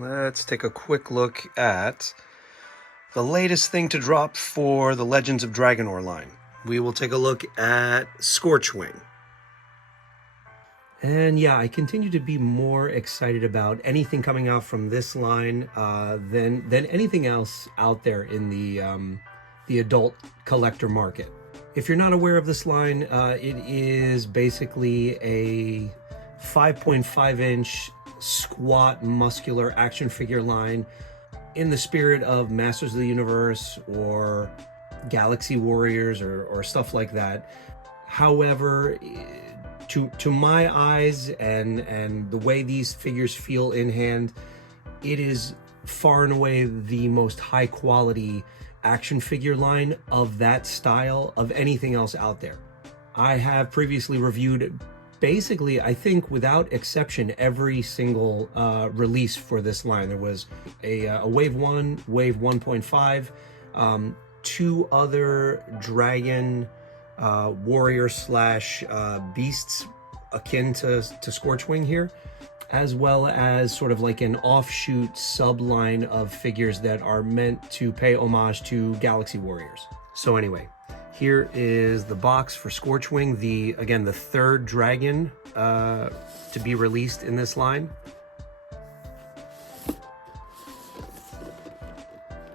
let's take a quick look at the latest thing to drop for the Legends of Dragonore line. We will take a look at Scorchwing. And yeah, I continue to be more excited about anything coming out from this line than anything else out there in the adult collector market. If you're not aware of this line, it is basically a 5.5-inch squat muscular action figure line in the spirit of Masters of the Universe or Galaxy Warriors or stuff like that. However, to my eyes and the way these figures feel in hand, it is far and away the most high quality action figure line of that style of anything else out there. I have previously reviewed basically, I think without exception, every single release for this line. There was a Wave 1, Wave 1.5, two other dragon warrior slash beasts akin to Scorchwing here, as well as sort of like an offshoot subline of figures that are meant to pay homage to Galaxy Warriors. So anyway, here is the box for Scorchwing, again, the third dragon to be released in this line.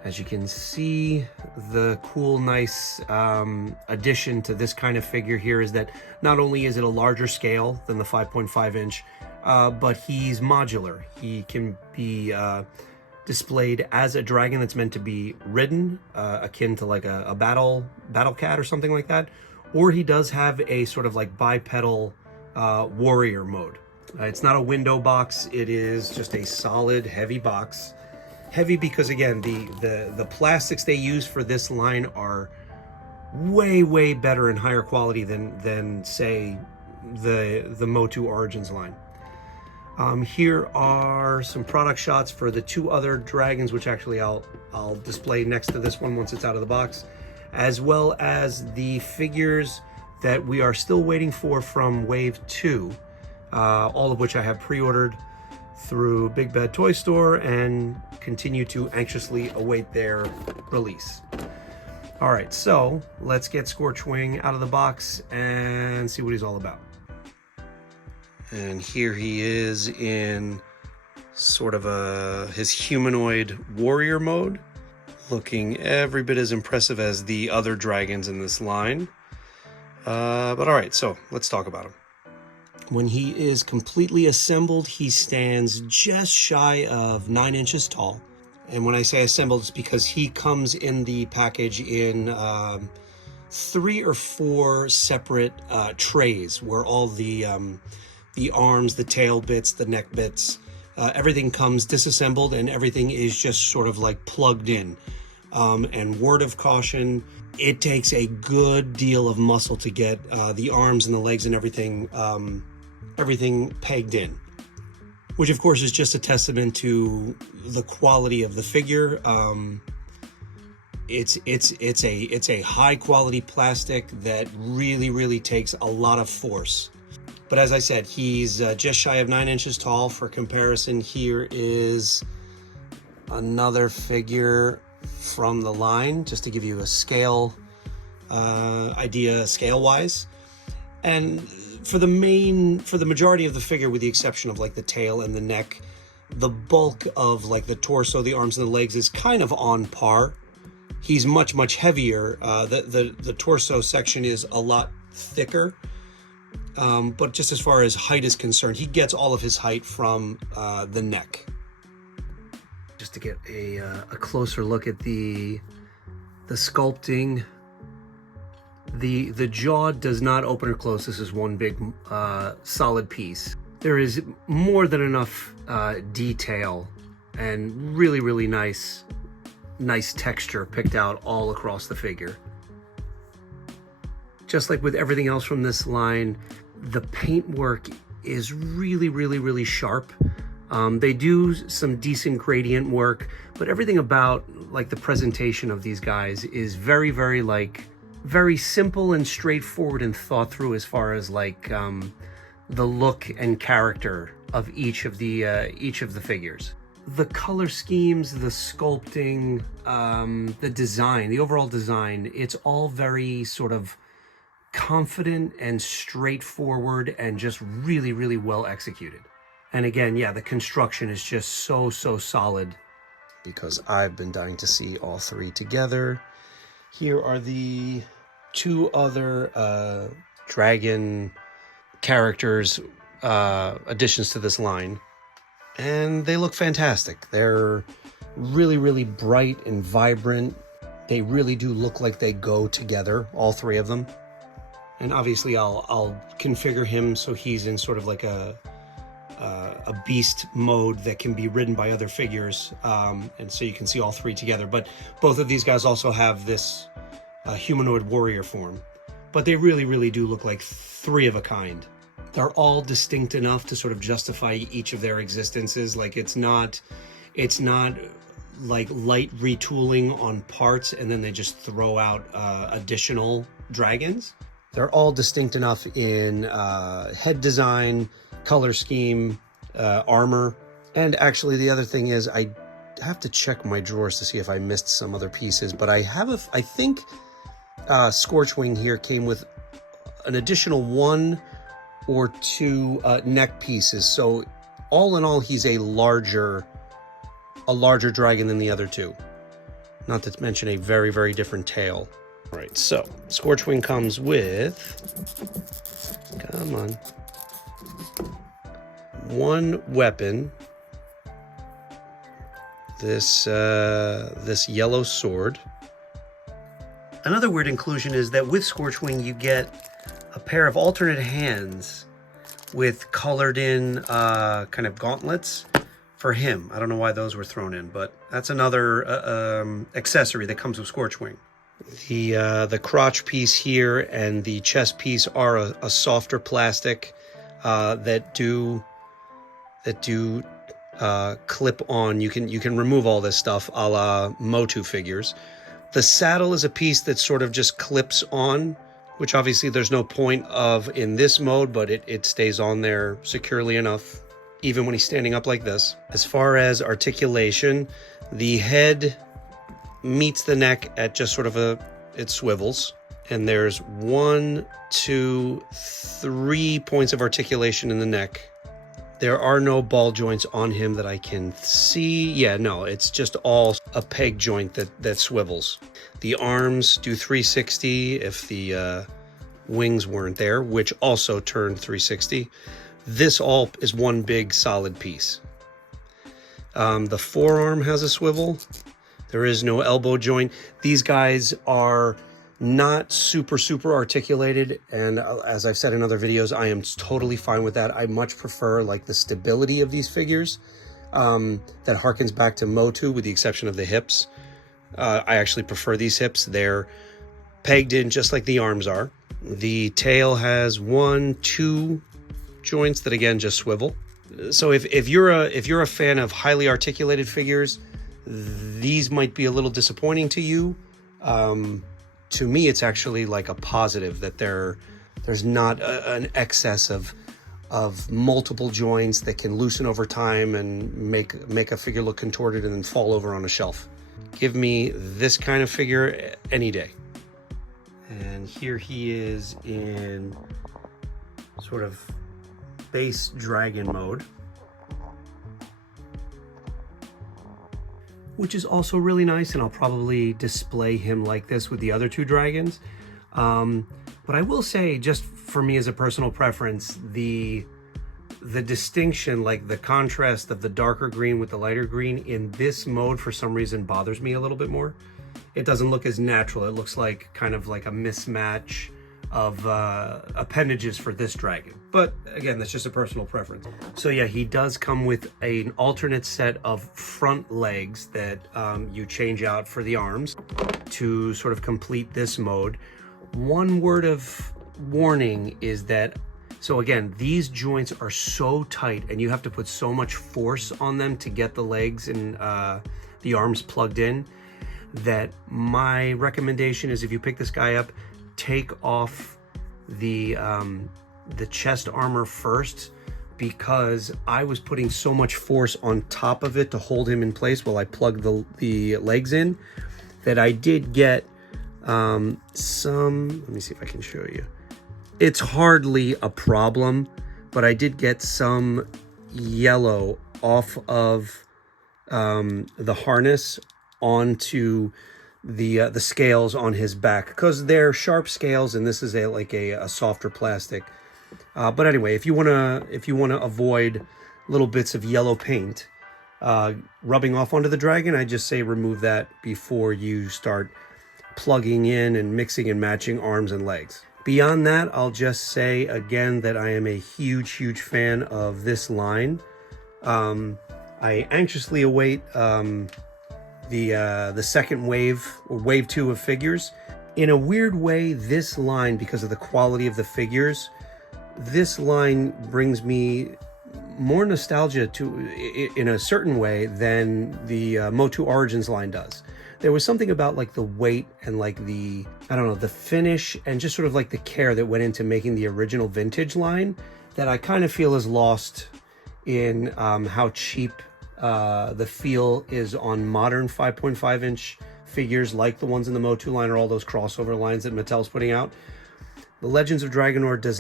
As you can see, the cool, nice addition to this kind of figure here is that not only is it a larger scale than the 5.5 inch, but he's modular. He can be displayed as a dragon that's meant to be ridden, akin to like a battle cat or something like that, or he does have a sort of like bipedal warrior mode. It's not a window box, it is just a solid heavy box. Heavy because, again, the plastics they use for this line are way better and higher quality than say the Motu Origins line. Here are some product shots for the two other dragons, which actually I'll display next to this one once it's out of the box, as well as the figures that we are still waiting for from Wave 2, all of which I have pre-ordered through Big Bad Toy Store and continue to anxiously await their release. All right, so let's get Scorchwing out of the box and see what he's all about. And here he is in sort of his humanoid warrior mode, looking every bit as impressive as the other dragons in this line. But all right, so let's talk about him. When he is completely assembled, he stands just shy of 9 inches tall. And when I say assembled, it's because he comes in the package in 3 or 4 separate trays where all the arms, the tail bits, the neck bits, everything comes disassembled and everything is just sort of like plugged in. And word of caution, it takes a good deal of muscle to get the arms and the legs and everything pegged in, which of course is just a testament to the quality of the figure. It's a high quality plastic that really takes a lot of force. But as I said, he's just shy of 9 inches tall. For comparison, here is another figure from the line, just to give you a scale idea scale wise. And for the majority of the figure, with the exception of like the tail and the neck, the bulk of like the torso, the arms and the legs is kind of on par. He's much heavier. The torso section is a lot thicker. But just as far as height is concerned, he gets all of his height from the neck. Just to get a closer look at the sculpting, the jaw does not open or close. This is one big solid piece. There is more than enough detail and really nice texture picked out all across the figure. Just like with everything else from this line, the paintwork is really sharp. They do some decent gradient work, but everything about like the presentation of these guys is very simple and straightforward and thought through as far as like the look and character of each of the figures. the color schemes, the sculpting, the design, the overall design, it's all very sort of confident and straightforward and just really, really well executed. And again, yeah, the construction is just so solid. Because I've been dying to see all three together. Here are the two other dragon characters, additions to this line. And they look fantastic. They're really, really bright and vibrant. They really do look like they go together, all three of them. And obviously I'll configure him so he's in sort of like a beast mode that can be ridden by other figures, and so you can see all three together. But both of these guys also have this humanoid warrior form, but they really, really do look like three of a kind. They're all distinct enough to sort of justify each of their existences. Like it's not like light retooling on parts and then they just throw out additional dragons. They're all distinct enough in head design, color scheme, armor. And actually the other thing is I have to check my drawers to see if I missed some other pieces, but I think Scorchwing here came with an additional 1 or 2 neck pieces. So all in all, he's a larger dragon than the other two. Not to mention a very, very different tail. All right, so Scorchwing comes with, come on, 1 weapon, this yellow sword. Another weird inclusion is that with Scorchwing you get a pair of alternate hands with colored in kind of gauntlets for him. I don't know why those were thrown in, but that's another accessory that comes with Scorchwing. The crotch piece here and the chest piece are a softer plastic that do clip on. You can remove all this stuff a la Motu figures. The saddle is a piece that sort of just clips on, which obviously there's no point of in this mode, but it stays on there securely enough, even when he's standing up like this. As far as articulation, the head meets the neck at just sort of it swivels. And there's 1, 2, 3 points of articulation in the neck. There are no ball joints on him that I can see. Yeah, no, it's just all a peg joint that swivels. The arms do 360 if the wings weren't there, which also turned 360. This all is one big solid piece. The forearm has a swivel. There is no elbow joint. These guys are not super articulated, and as I've said in other videos, I am totally fine with that. I much prefer like the stability of these figures that harkens back to Motu, with the exception of the hips. I actually prefer these hips. They're pegged in just like the arms are. The tail has 1, 2 joints that again just swivel. So if you're a fan of highly articulated figures, these might be a little disappointing to you. To me, it's actually like a positive that there's not an excess of multiple joints that can loosen over time and make a figure look contorted and then fall over on a shelf. Give me this kind of figure any day. And here he is in sort of base dragon mode, which is also really nice, and I'll probably display him like this with the other 2 dragons. But I will say, just for me as a personal preference, the distinction, like the contrast of the darker green with the lighter green in this mode for some reason bothers me a little bit more. It doesn't look as natural. It looks like kind of like a mismatch of appendages for this dragon. But again, that's just a personal preference. So yeah, he does come with an alternate set of front legs that you change out for the arms to sort of complete this mode. One word of warning is that, so again, these joints are so tight and you have to put so much force on them to get the legs and the arms plugged in, that my recommendation is, if you pick this guy up, take off the chest armor first, because I was putting so much force on top of it to hold him in place while I plugged the legs in, that I did get some, let me see if I can show you. It's hardly a problem, but I did get some yellow off of the harness onto the scales on his back, because they're sharp scales and this is a softer plastic. But anyway, if you wanna avoid little bits of yellow paint rubbing off onto the dragon, I just say remove that before you start plugging in and mixing and matching arms and legs. Beyond that, I'll just say again that I am a huge fan of this line. I anxiously await the second wave, or wave 2 of figures. In a weird way, this line, because of the quality of the figures, this line brings me more nostalgia in a certain way than the Motu Origins line does. There was something about like the weight and like the, I don't know, the finish and just sort of like the care that went into making the original vintage line that I kind of feel is lost in how cheap the feel is on modern 5.5 inch figures like the ones in the Motu line or all those crossover lines that Mattel's putting out. The Legends of Dragonore does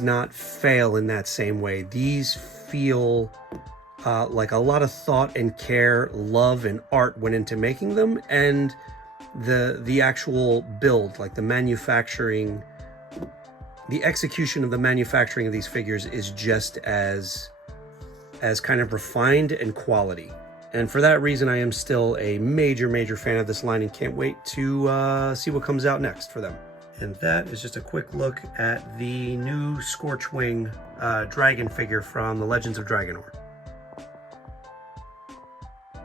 not fail in that same way. These feel like a lot of thought and care, love and art went into making them, and the actual build, like the manufacturing, the execution of the manufacturing of these figures is just as kind of refined and quality. And for that reason, I am still a major fan of this line and can't wait to see what comes out next for them. And that is just a quick look at the new Scorchwing dragon figure from the Legends of Dragonore.